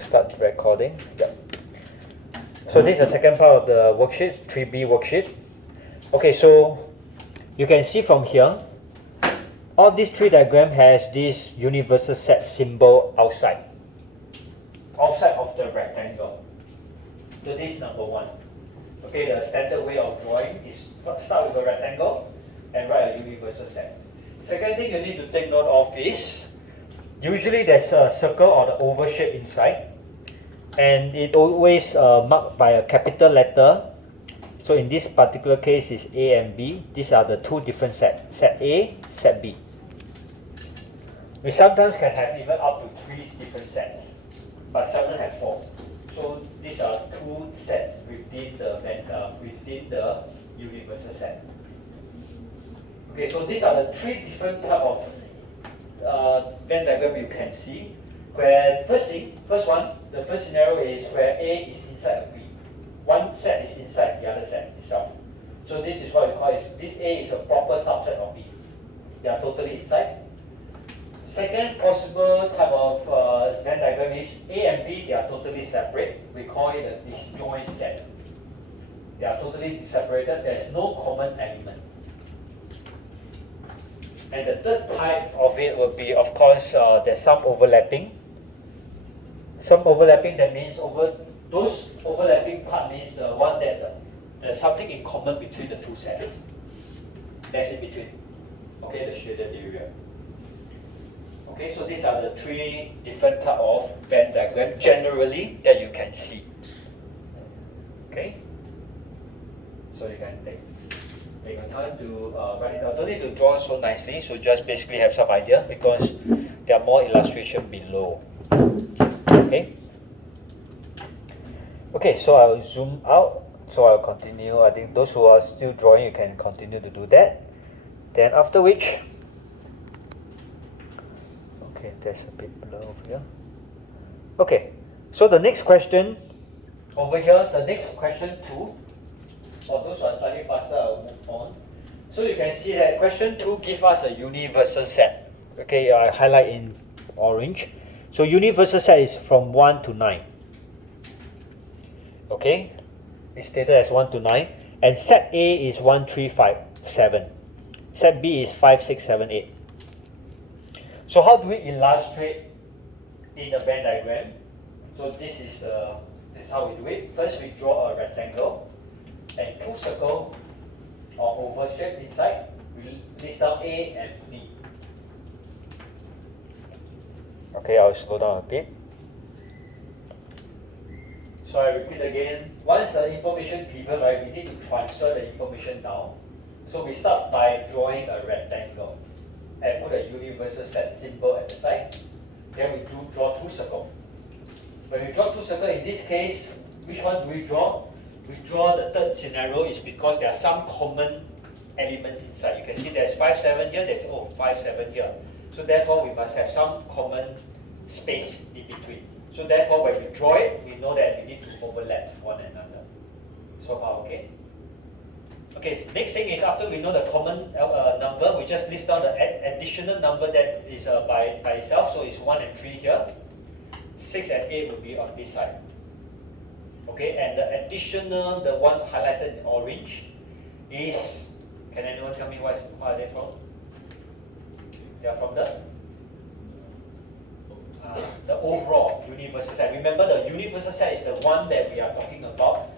Start recording. Yep. So this is the second part of the worksheet, 3B worksheet. Okay, so you can see from here, all these three diagram has this universal set symbol outside of the rectangle. So this is number one. Okay, the standard way of drawing is start with a rectangle and write a universal set. Second thing you need to take note of is, usually there's a circle or the oval shape inside, and it always marked by a capital letter. So in this particular case is A and B. These are the two different sets, set A, set B. We sometimes can have even up to 3 different sets, but seldom have 4. So these are two sets within the universal set. Okay, so these are the 3 different type of Venn diagram you can see. Where the first scenario is where A is inside of B. One set is inside the other set itself. So this is what we call it. This A is a proper subset of B. They are totally inside. Second possible type of Venn diagram is A and B, they are totally separate. We call it a disjoint set. They are totally separated. There is no common element. And the third type of it will be, of course, there's some overlapping. Some overlapping, that means those overlapping part means the one that there's something in common between the two sets. That's in between. Okay, the shaded area. Okay, so these are the 3 different type of Venn diagram generally that you can see. Okay, so you can take your time to write it down. Don't need to draw so nicely, so just basically have some idea because there are more illustration below. Okay. Okay, so I'll zoom out. So I'll continue. I think those who are still drawing, you can continue to do that. Then after which, okay, there's a bit blur over here. Okay, so the next question over here, the next question 2. For those who are studying faster, I'll move on. So you can see that question 2 gives us a universal set. Okay, I highlight in orange. So universal set is from 1 to 9. Okay, it's stated as 1 to 9. And set A is 1, 3, 5, 7. Set B is 5, 6, 7, 8. So how do we illustrate in a Venn diagram? So this is how we do it. First we draw a rectangle and 2 circles or oval shape inside. We list down A and B. Okay, I'll slow down a bit. So I repeat again, once the information given, right, we need to transfer the information down. So we start by drawing a rectangle and put a universal set symbol at the side. Then we draw 2 circles. When we draw 2 circles, in this case, which one do we draw? We draw the third scenario is because there are some common elements inside. You can see there's 5, 7 here, there's 5, 7 here. So therefore we must have some common space in between. So therefore when we draw it, we know that we need to overlap one another. So far, okay? Okay, next thing is after we know the common number, we just list down the additional number that is by itself. So it's 1 and 3 here. 6 and 8 will be on this side. Okay, and the additional, the one highlighted in orange is, can anyone tell me what are they from? They are from the overall universal set. Remember, the universal set is the one that we are talking about.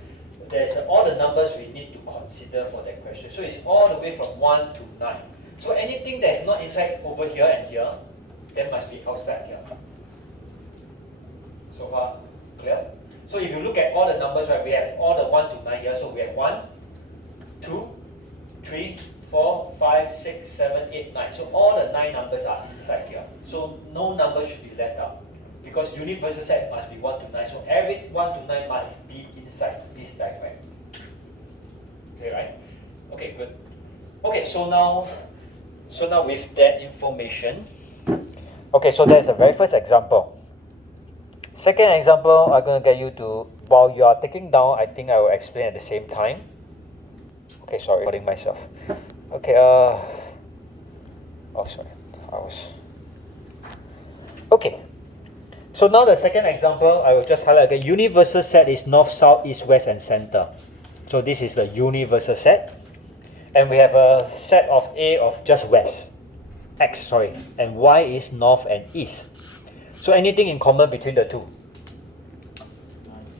There's all the numbers we need to consider for that question. So it's all the way from 1 to 9. So anything that's not inside over here and here, that must be outside here. So far, clear? So if you look at all the numbers, right, we have all the 1 to 9 here. So we have 1, 2, 3, 4, 5, 6, 7, 8, 9. So all the 9 numbers are inside here. So no number should be left out. Because universal set must be 1 to 9. So every 1 to 9 must be inside this diagram. Okay, right? Okay, good. Okay, so now with that information, okay, so that's the very first example. Second example, I'm going to get you to, while you are taking down, I think I will explain at the same time. Okay, sorry, recording myself. Okay, oh sorry, okay. So now the second example, I will just highlight again. Universal set is north, south, east, west, and center. So this is the universal set. And we have a set of A of just west, X, sorry, and Y is north and east. So anything in common between the two?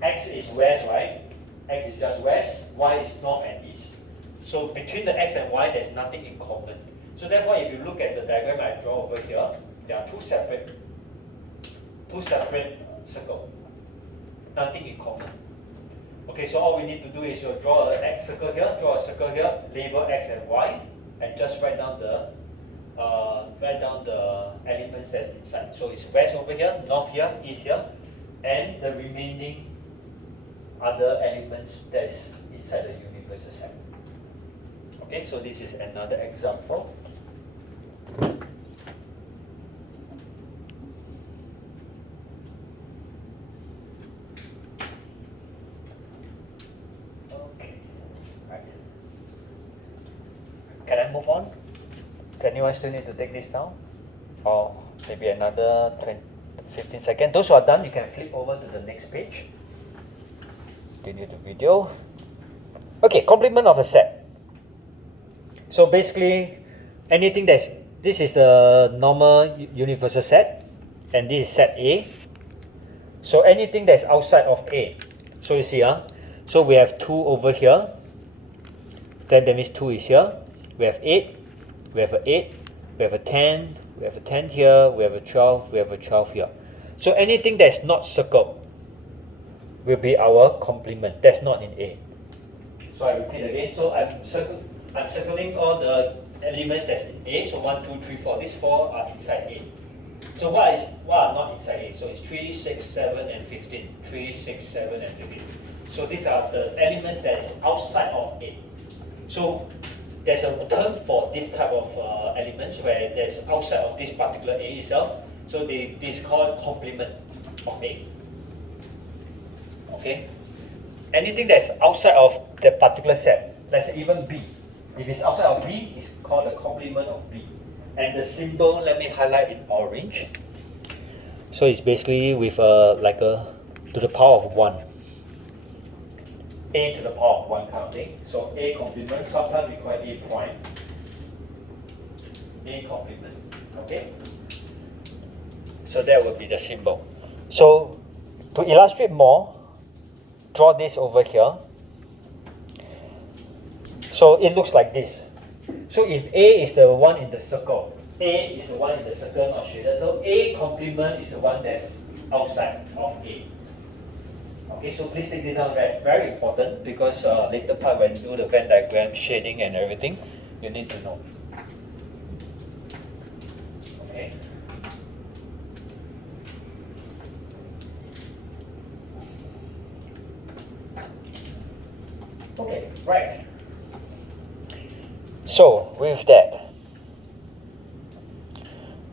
X is west, right? X is just west, Y is north and east. So between the X and Y, there's nothing in common. So therefore, if you look at the diagram I draw over here, there are two separate circles. Nothing in common. Okay, so all we need to do is you draw a X circle here, draw a circle here, label X and Y, and just write down the elements that's inside. So it's west over here, north here, east here, and the remaining other elements that's inside the universal set. Okay, so this is another example. Okay, right. Can I move on? Anyone still need to take this down? Or maybe another 15 seconds. Those who are done, you can flip over to the next page. Continue the video. Okay, complement of a set. So basically, anything this is the normal universal set, and this is set A. So anything that's outside of A. So you see, so we have 2 over here. Then that means 2 is here. We have 8. We have an 8. We have a 10. We have a 10 here. We have a 12. We have a 12 here. So anything that's not circled will be our complement. That's not in A. So I repeat again. So I'm circling all the elements that's in A. So 1, 2, 3, 4. These 4 are inside A. So what are not inside A? So it's 3, 6, 7, and 15. 3, 6, 7, and 15. So these are the elements that's outside of A. So there's a term for this type of elements where there's outside of this particular A itself. So this is called complement of A. Okay? Anything that's outside of the particular set, let's say even B. If it's outside of B, it's called the complement of B. And the symbol, let me highlight in orange. So it's basically with to the power of 1. A to the power of 1 kind of thing. So A complement, sometimes we call it A prime. A complement. Okay? So that would be the symbol. So to illustrate more, draw this over here. So it looks like this. So if A is the one in the circle, A is the one in the circle, not shaded. So A complement is the one that's outside of A. Okay, so please take this down. Very important, because later part when you do the Venn diagram, shading and everything, you need to know. Okay. Okay, right. So with that,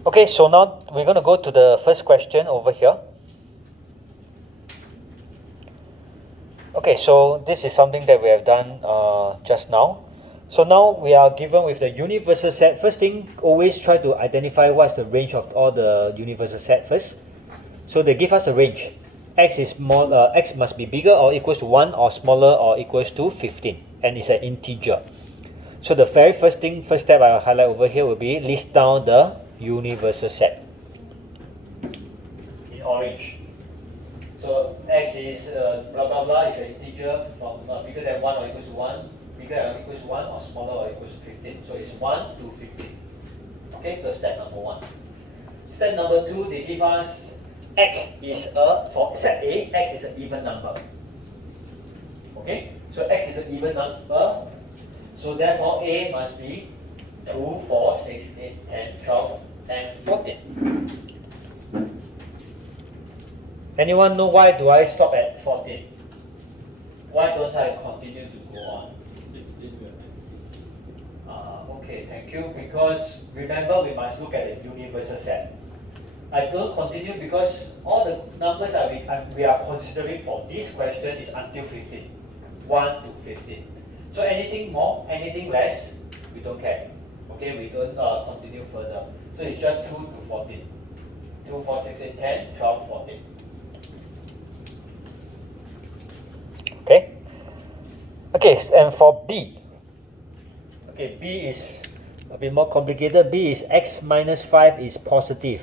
okay, so now we're going to go to the first question over here. Okay, so this is something that we have done just now. So now we are given with the universal set. First thing, always try to identify what's the range of all the universal set first. So they give us a range. X is small. X must be bigger or equals to 1 or smaller or equals to 15, and it's an integer. So the very first step I'll highlight over here will be list down the universal set in orange. So X is blah blah blah is an integer from bigger than 1 or equals to 1, bigger or equals to 1 or smaller or equals to 15. So it's 1 to 15. Okay, so step number 1. Step number 2, they give us X is for set A, X is an even number. Okay, so X is an even number. So therefore A must be 2, 4, 6, 8, 10, 12, and 14. Anyone know why do I stop at 14? Why don't I continue to go on? Okay, thank you. Because remember, we must look at the universal set. I don't continue because all the numbers that we are considering for this question is until 15. 1 to 15. So anything more, anything less, we don't care. Okay, we don't continue further. So it's just 2 to 14. 2, 4, 6, 8, 10, 12, 14. Okay? Okay, and for B. Okay, B is a bit more complicated. B is x minus 5 is positive.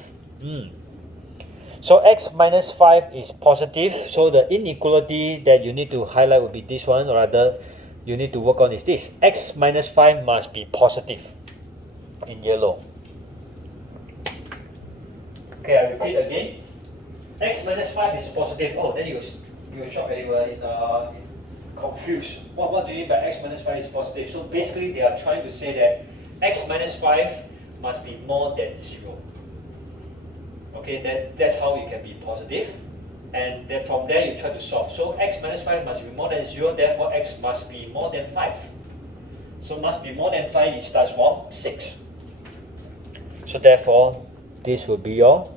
So x minus 5 is positive. So the inequality that you need to highlight will be this one, or rather you need to work on is this. X minus 5 must be positive in yellow. Okay, I repeat again. X minus 5 is positive. Oh, then you were shocked that you were confused. What do you mean by x minus 5 is positive? So basically they are trying to say that x minus 5 must be more than 0. Okay, that's how it can be positive. And then from there you try to solve. So x minus 5 must be more than 0, therefore x must be more than 5. So must be more than 5, it starts from 6. So therefore, this will be your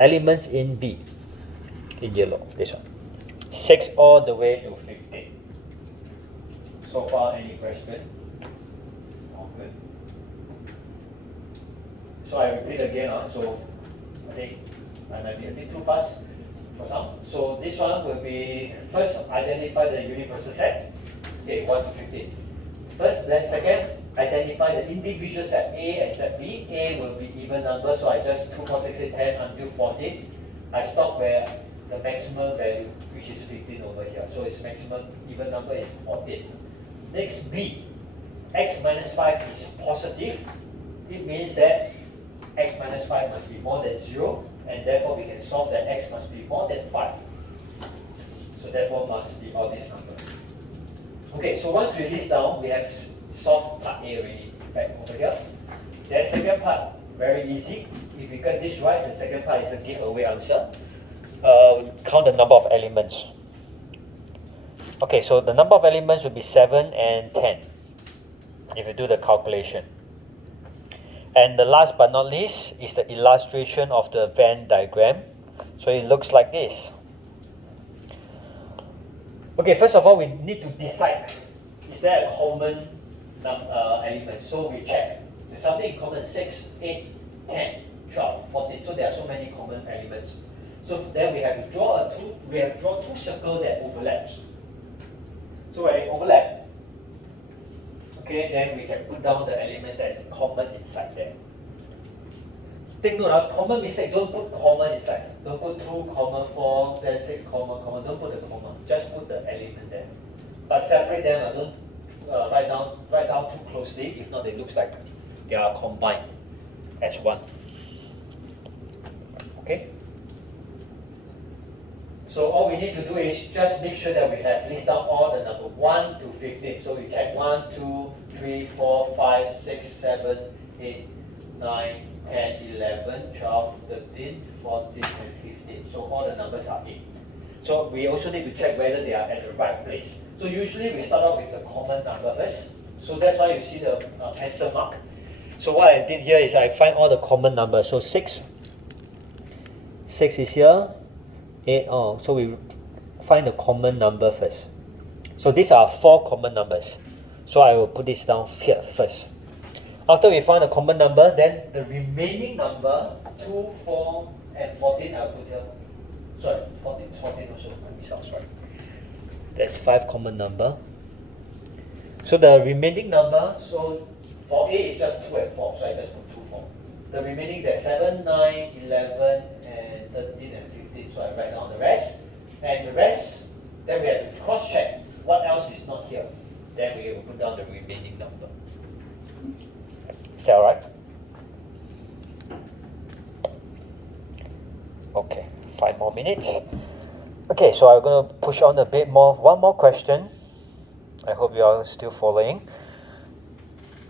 elements in B, in yellow, this one. 6 all the way to 15. So far, any question? All good. So I repeat again, so I think I might be a bit too fast for some. So this one will be, first identify the universal set, okay, 1 to 15. First, then second, identify the individual set A and set B. A will be even number, so I just 2, 4, 6, 8, 10 until 14. I stop where the maximum value, which is 15 over here. So its maximum even number is 14. Next, B. X minus 5 is positive. It means that x minus 5 must be more than 0, and therefore we can solve that x must be more than 5. So therefore must be all these numbers. Okay, so once we list down, we have solved part A already, back over here. Then second part, very easy. If we get this right, the second part is a giveaway answer. Count the number of elements. Okay, so the number of elements will be 7 and 10, if you do the calculation. And the last but not least is the illustration of the Venn diagram. So it looks like this. Okay, first of all, we need to decide, is there a common element? So we check. There's something in common, 6, 8, 10, 12, 14. So there are so many common elements. So then we have to draw two circles that overlaps. So when they overlap, okay, then we can put down the elements that is common inside there. Take note, common mistake, don't put common inside. Don't put 2, 4, then 6, comma. Don't put the comma. Just put the element there. But separate them, don't write down too closely. If not, it looks like they are combined as one. Okay? So all we need to do is just make sure that we have list down all the number 1 to 15. So we check 1, 2, 3, 4, 5, 6, 7, 8, 9, 10, 11, 12, 13, 14, and 15. So all the numbers are in. So we also need to check whether they are at the right place. So usually we start off with the common number first. So that's why you see the pencil mark. So what I did here is I find all the common numbers. So 6 is here. 8, so we find the common number first. So these are 4 common numbers. So I will put this down here first. After we find a common number, then the remaining number, 2, 4, and 14, I'll put here. Sorry, 14 also. I miss out, sorry. That's 5 common number. So the remaining number, so for A is just 2 and 4, so I just put 2, 4. The remaining, there's 7, 9, 11, and 13, and 15. So I write down the rest. And the rest, then we have to cross-check what else is not here. Then we will put down the remaining number. Is that alright? Okay, 5 more minutes. Okay, so I'm going to push on a bit more. One more question. I hope you are still following.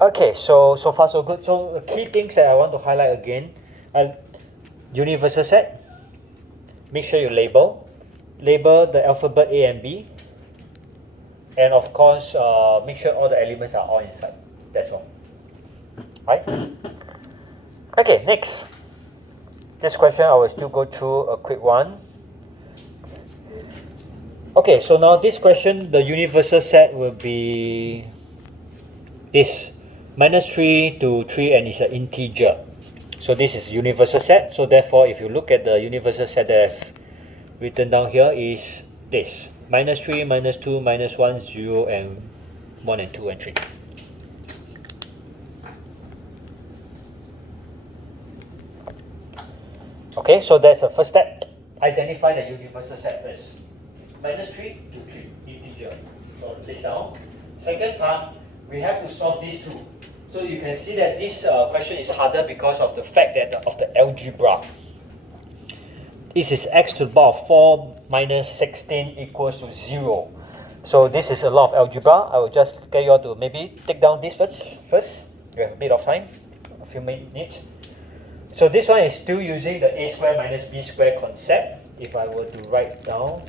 Okay, so far so good. So the key things that I want to highlight again, universal set. Make sure you label the alphabet A and B, and of course make sure all the elements are all inside. That's all. Right? Okay, next. This question I will still go through a quick one. Okay, so now this question, the universal set will be this, -3 to 3, and it's an integer. So this is universal set. So therefore, if you look at the universal set that I've written down here is this. Minus 3, minus 2, minus 1, 0, and 1 and 2 and 3. Okay, so that's the first step. Identify the universal set first. Minus 3 to 3, integer. So list down. Second part, we have to solve these two. So you can see that this question is harder because of the fact that of the algebra. This is x to the power of 4 minus 16 equals to 0. So this is a lot of algebra. I will just get you all to maybe take down this first. You have a bit of time, a few minutes. So this one is still using the a square minus b square concept. If I were to write down,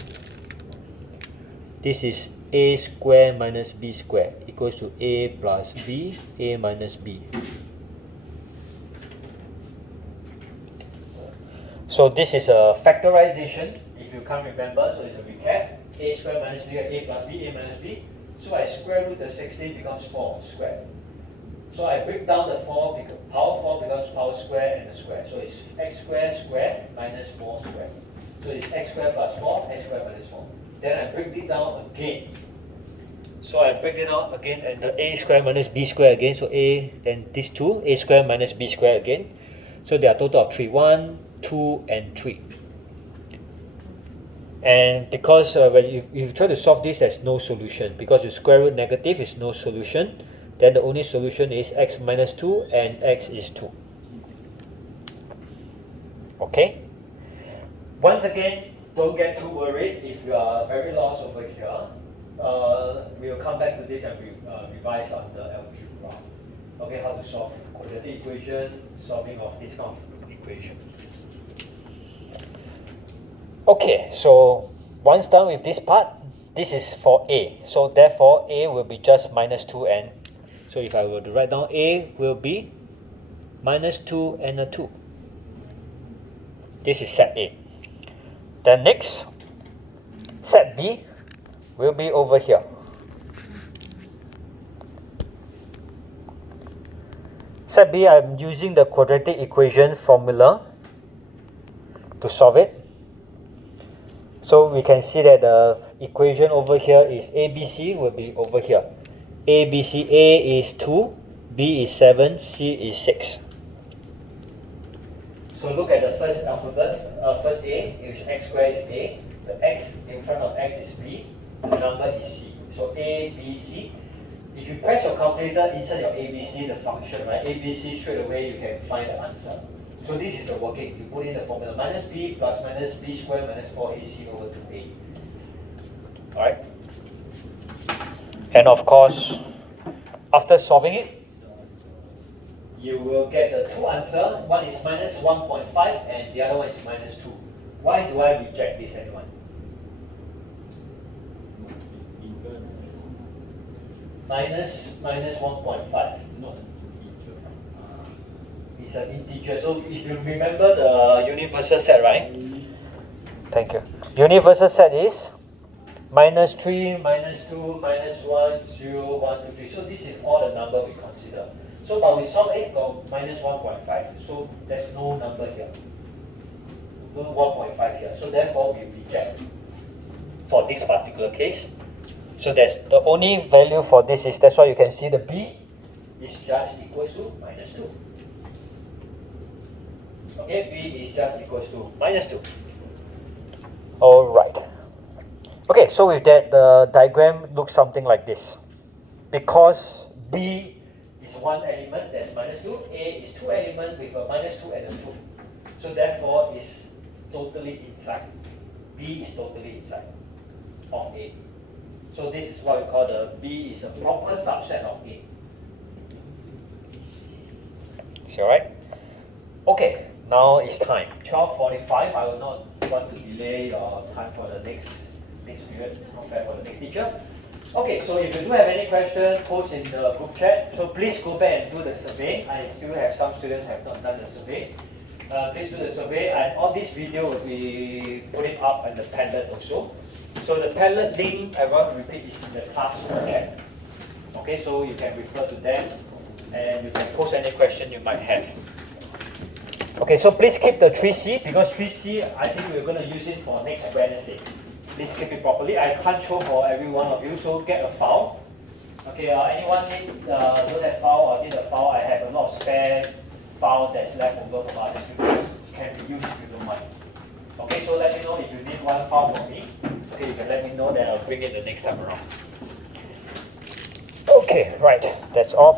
this is a square minus b square equals to a plus b, a minus b. So this is a factorization, if you can't remember, so it's a recap. A square minus b, a plus b, a minus b. So I square root the 16 becomes 4 squared. So I break down the 4, because power 4 becomes power square and the square. So it's x squared squared minus 4 squared. So it's x squared plus 4, x squared minus 4. Then I break it down again. So I break it down again, and the a square minus b square again. So a, then these two, a square minus b square again. So there are total of 3, 1, 2, and 3. And because when you try to solve this, there's no solution. Because the square root negative is no solution. Then the only solution is x minus 2 and x is 2. Okay? Once again, don't get too worried if you are very lost over here. We'll come back to this and revise on the algebra. Okay, how to solve quadratic equation, solving of this kind of equation. Okay, so once done with this part, this is for a. So therefore, a will be just minus 2 and so if I were to write down a will be minus 2 and a 2. This is set A. Then next, set B will be over here. Set B, I'm using the quadratic equation formula to solve it. So we can see that the equation over here is ABC will be over here. ABC, A is 2, B is 7, C is 6. So look at the first alphabet, first A, is x squared is A, the x in front of x is B, the number is C. So A, B, C. If you press your calculator inside your ABC, the function, right, ABC, straight away you can find the answer. So this is the working. You put in the formula minus B plus minus B squared minus 4AC over 2A. Alright? And of course, after solving it, you will get the two answers. One is minus 1.5 and the other one is minus 2. Why do I reject this, anyone? Minus 1.5. It's an integer. So if you remember the universal set, right? Thank you. Universal set is minus 3, minus 2, minus 1, 0, 1, 2, 3. So this is all the number we consider. So but we solve it for minus 1.5. So there's no number here. No 1.5 here. So therefore we reject for this particular case. So that's the only value for this is, that's why you can see the B is just equals to minus 2. Okay, B is just equals to minus 2. Alright. Okay, so with that, the diagram looks something like this. Because B is one element, that's minus 2. A is two elements with a minus 2 and a 2. So therefore, it's totally inside. B is totally inside of A. So this is what we call the B is a proper subset of A. Is alright? Okay, now it's time. 12:45. I will not want to delay your time for the next period. It's not fair for the next teacher. Okay, so if you do have any questions, post in the group chat. So please go back and do the survey. I still have some students have not done the survey. Please do the survey, and all this video will be putting up on the Padlet also. So the Padlet link, I want to repeat, is in the class chat. Okay, so you can refer to them and you can post any question you might have. Okay, so please keep the 3C because 3C, I think we're going to use it for next Wednesday. Please keep it properly. I can't show for every one of you, so get a file. Okay, anyone don't have file or need a file? I have a lot of spare file that's left over from other students. Can be used if you don't mind. Okay, so let me know if you need one file from me. Okay, you can let me know, then I'll bring it the next time around. Okay, right, that's all.